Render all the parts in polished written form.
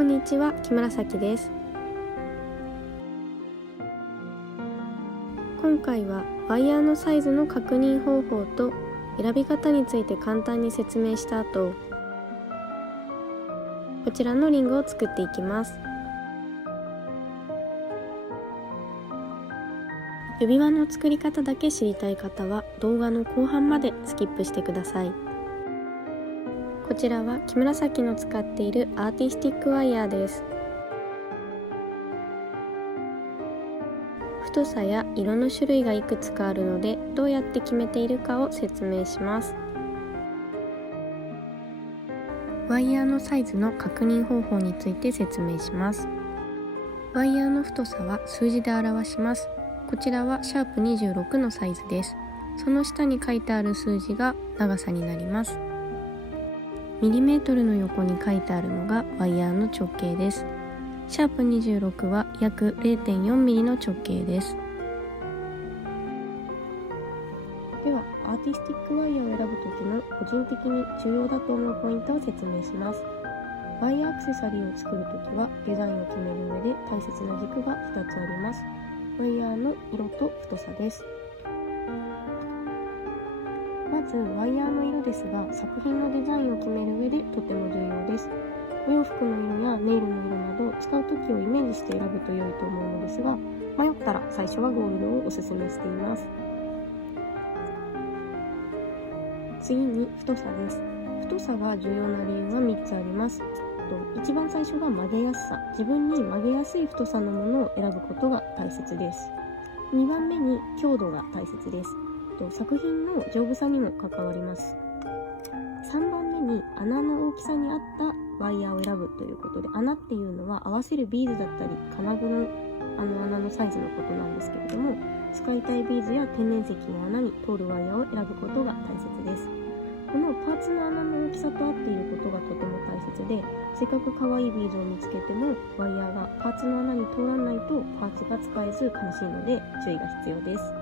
こんにちは、木村咲です。今回はワイヤーのサイズの確認方法と選び方について簡単に説明した後、こちらのリングを作っていきます。指輪の作り方だけ知りたい方は動画の後半までスキップしてください。こちらは木村咲の使っているアーティスティックワイヤーです。太さや色の種類がいくつかあるので、どうやって決めているかを説明します。ワイヤーのサイズの確認方法について説明します。ワイヤーの太さは数字で表します。こちらはシャープ26のサイズです。その下に書いてある数字が長さになります。ミリメートルの横に書いてあるのがワイヤーの直径です。シャープ26は約 0.4 ミリの直径です。では、アーティスティックワイヤーを選ぶときの個人的に重要だと思うポイントを説明します。ワイヤーアクセサリーを作るときはデザインを決める上で大切な軸が2つあります。ワイヤーの色と太さです。まずワイヤーの色ですが、作品のデザインを決める上でとても重要です。お洋服の色やネイルの色など使う時をイメージして選ぶと良いと思うのですが、迷ったら最初はゴールドをおすすめしています。次に太さです。太さが重要な理由は3つあります。一番最初が曲げやすさ。自分に曲げやすい太さのものを選ぶことが大切です。2番目に強度が大切です。作品の丈夫さにも関わります。3番目に穴の大きさに合ったワイヤーを選ぶということで、穴っていうのは合わせるビーズだったり金具の穴のサイズのことなんですけれども、使いたいビーズや天然石の穴に通るワイヤーを選ぶことが大切です。このパーツの穴の大きさと合っていることがとても大切で、せっかく可愛いビーズを見つけてもワイヤーがパーツの穴に通らないとパーツが使えず悲しいので注意が必要です。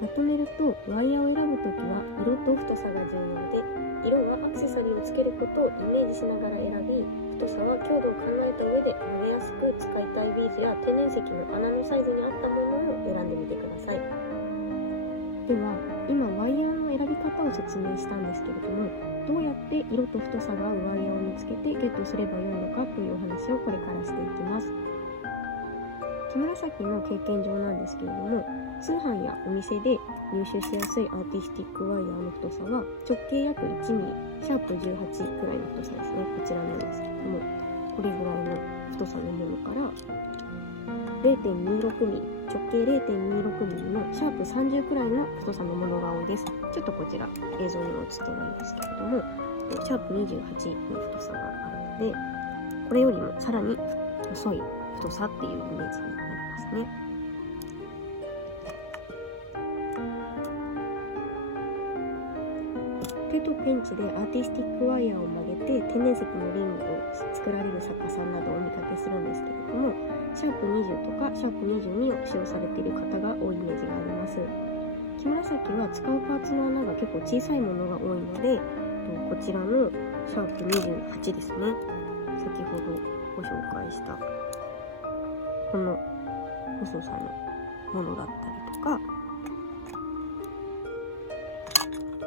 まとめると、ワイヤーを選ぶときは色と太さが重要で、色はアクセサリーをつけることをイメージしながら選び、太さは強度を考えた上で曲げやすく使いたいビーズや天然石の穴のサイズに合ったものを選んでみてください。では、今ワイヤーの選び方を説明したんですけれども、どうやって色と太さが合うワイヤーを見つけてゲットすればよいのかというお話をこれからしていきます。木村咲の経験上なんですけれども、通販やお店で入手しやすいアーティスティックワイヤーの太さは直径約1ミリ、シャープ18くらいの太さですね。こちらなんですけれども、これぐらいの太さのものから 0.26 ミリ、直径 0.26 ミリのシャープ30くらいの太さのものが多いです。ちょっとこちら映像にも映ってないんですけれども、シャープ28の太さがあるので、これよりもさらに細い太さっていうイメージになりますね。手とペンチでアーティスティックワイヤーを曲げて天然石のリングを作られる作家さんなどをお見かけするんですけれども、シャープ20とかシャープ22を使用されている方が多いイメージがあります。木村咲は使うパーツの穴が結構小さいものが多いので、こちらのシャープ28ですね。先ほどご紹介したこの細さのものだったりとか、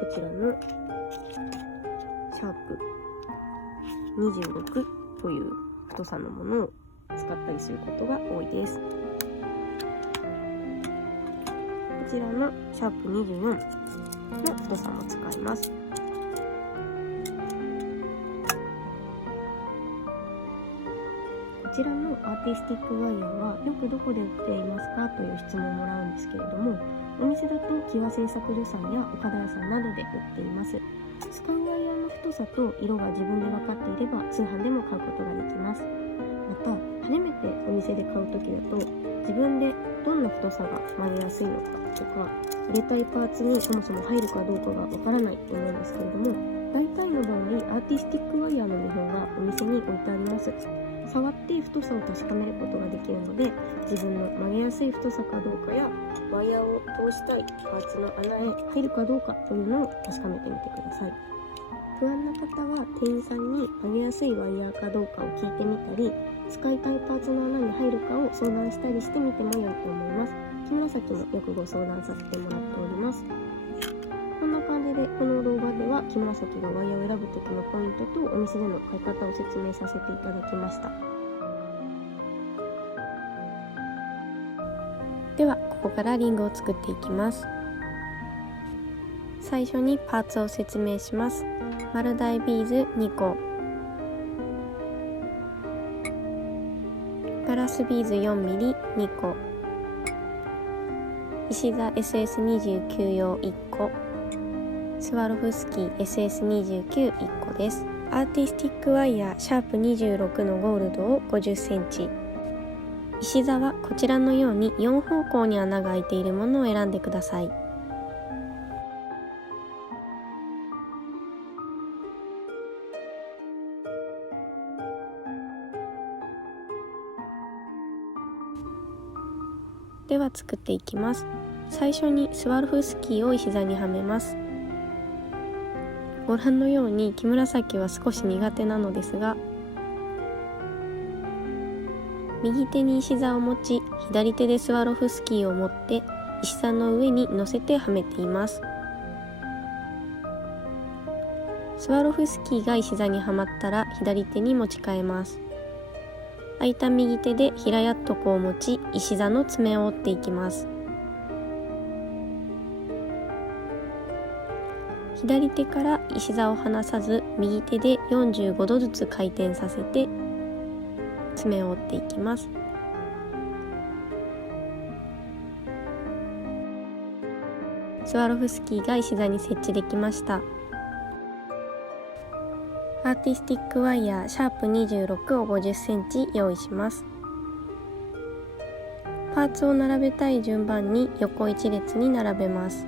こちらのシャープ26という太さのものを使ったりすることが多いです。こちらのシャープ24の太さも使います。こちらのアーティスティックワイヤーはよくどこで売っていますかという質問をもらうんですけれども、お店だとキワ製作所さんや岡田屋さんなどで売っています。使うワイヤーの太さと色が自分で分かっていれば通販でも買うことができます。また、初めてお店で買うときだと自分でどんな太さが曲げやすいのかとか、入れたいパーツにそもそも入るかどうかがわからないと思うんですけれども、大体の場合アーティスティックワイヤーの見本がお店に置いてあります。触って太さを確かめることができるので、自分の曲げやすい太さかどうかやワイヤーを通したいパーツの穴へ入るかどうかというのを確かめてみてください。不安な方は店員さんに上げやすいワイヤーかどうかを聞いてみたり、使いたいパーツの穴に入るかを相談したりしてみても良いと思います。木紫もよくご相談させてもらっております。こんな感じでこの動画では木紫がワイヤーを選ぶ時のポイントとお店での買い方を説明させていただきました。ではここからリングを作っていきます。最初にパーツを説明します。丸大ビーズ2個、ガラスビーズ 4mm2 個、石座 SS29 用1個、スワロフスキー SS291 個です。アーティスティックワイヤーシャープ26のゴールドを50センチ。石座はこちらのように4方向に穴が開いているものを選んでください。では作っていきます。最初にスワロフスキーを石座にはめます。ご覧のように木紫は少し苦手なのですが、右手に石座を持ち、左手でスワロフスキーを持って石座の上に乗せてはめています。スワロフスキーが石座にはまったら左手に持ち替えます。空いた右手で平やっとこを持ち、石座の爪を折っていきます。左手から石座を離さず、右手で45度ずつ回転させて爪を折っていきます。スワロフスキーが石座に設置できました。アーティスティックワイヤーシャープ26を50センチ用意します。パーツを並べたい順番に横一列に並べます。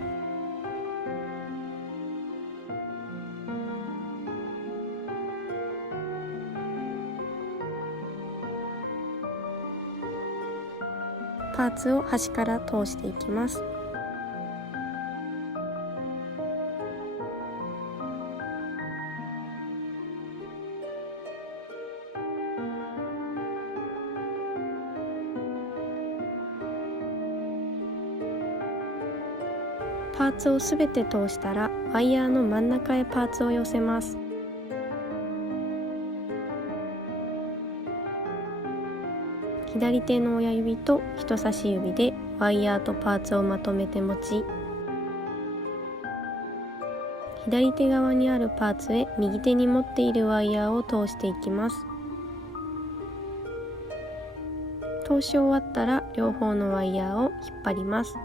パーツを端から通していきます。パーツをすべて通したらワイヤーの真ん中へパーツを寄せます。左手の親指と人差し指でワイヤーとパーツをまとめて持ち、左手側にあるパーツへ右手に持っているワイヤーを通していきます。通し終わったら両方のワイヤーを引っ張ります。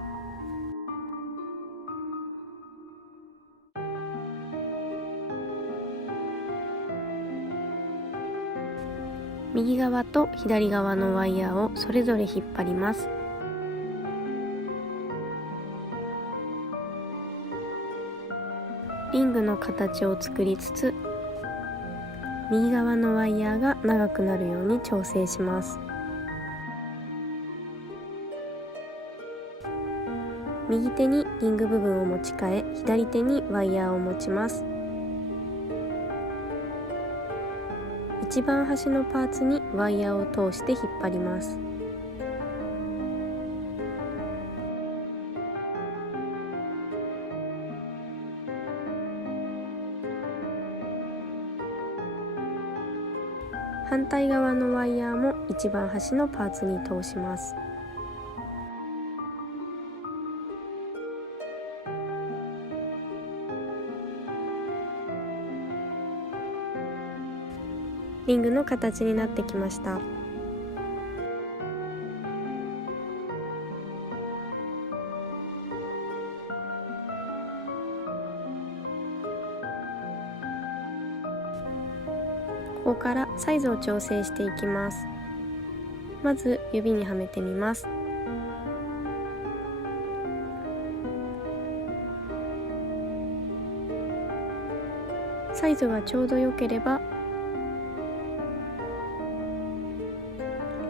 右側と左側のワイヤーをそれぞれ引っ張ります。リングの形を作りつつ、右側のワイヤーが長くなるように調整します。右手にリング部分を持ち替え、左手にワイヤーを持ちます。一番端のパーツにワイヤーを通して引っ張ります。反対側のワイヤーも一番端のパーツに通します。リングの形になってきました。ここからサイズを調整していきます。まず指にはめてみます。サイズがちょうど良ければ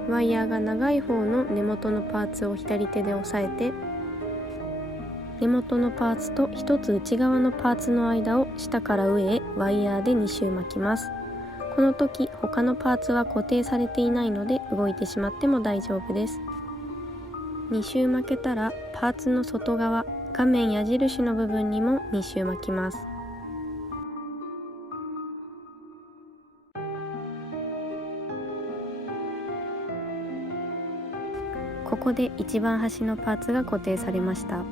ワイヤーが長い方の根元のパーツを左手で押さえて根元のパーツと一つ内側のパーツの間を下から上へワイヤーで2周巻きます。この時他のパーツは固定されていないので動いてしまっても大丈夫です。2周巻けたらパーツの外側、画面矢印の部分にも2周巻きます。ここで一番端のパーツが固定されました。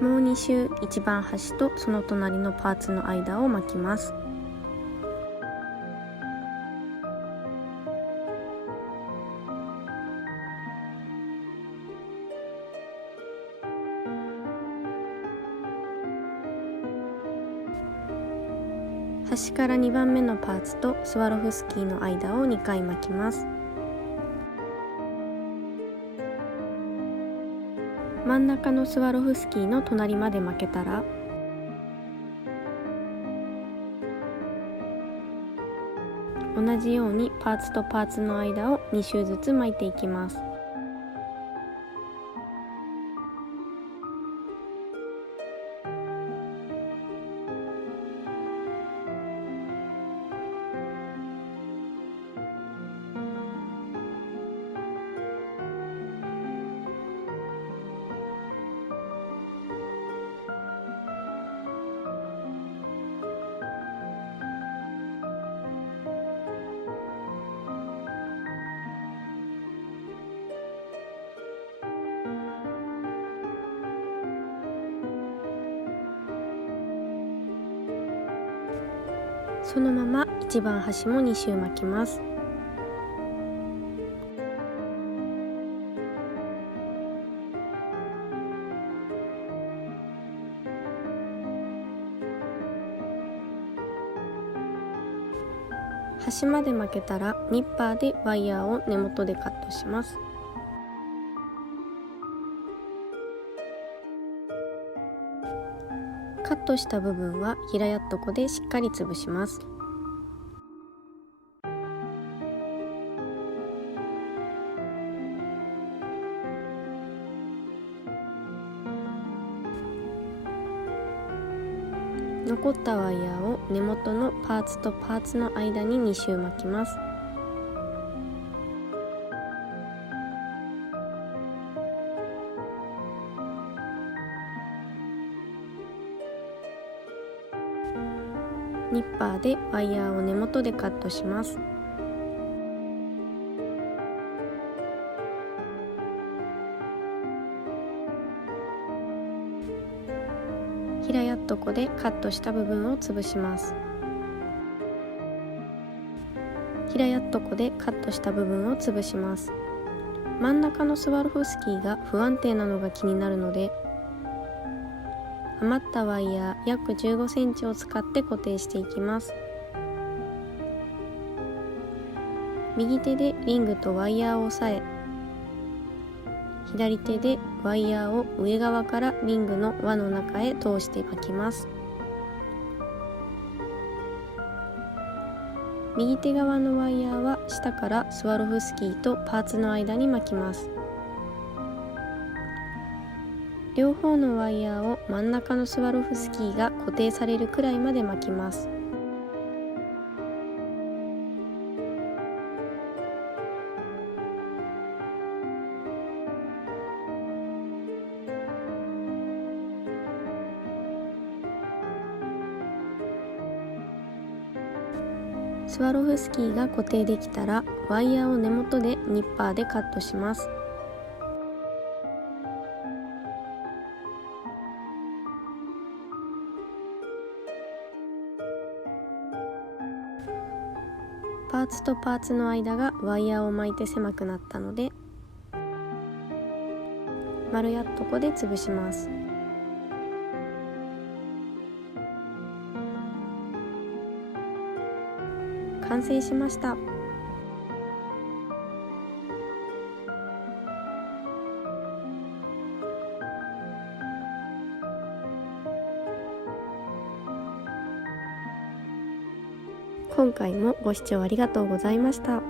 もう2周一番端とその隣のパーツの間を巻きます。端から2番目のパーツとスワロフスキーの間を2回巻きます。真ん中のスワロフスキーの隣まで巻けたら、同じようにパーツとパーツの間を2周ずつ巻いていきます。そのまま一番端も2周巻きます。端まで巻けたらニッパーでワイヤーを根元でカットします。カットした部分は平やっとこでしっかり潰します。残ったワイヤーを根元のパーツとパーツの間に2周巻きます。ニッパーでワイヤーを根元でカットします。平やっとこでカットした部分を潰します。平やっとこでカットした部分を潰します。真ん中のスワロフスキーが不安定なのが気になるので、余ったワイヤー約15センチを使って固定していきます。右手でリングとワイヤーを押さえ、左手でワイヤーを上側からリングの輪の中へ通して巻きます。右手側のワイヤーは下からスワロフスキーとパーツの間に巻きます。両方のワイヤーを真ん中のスワロフスキーが固定されるくらいまで巻きます。スワロフスキーが固定できたらワイヤーを根元でニッパーでカットします。パーツとパーツの間がワイヤーを巻いて狭くなったので、丸やっとこで潰します。完成しました。今回もご視聴ありがとうございました。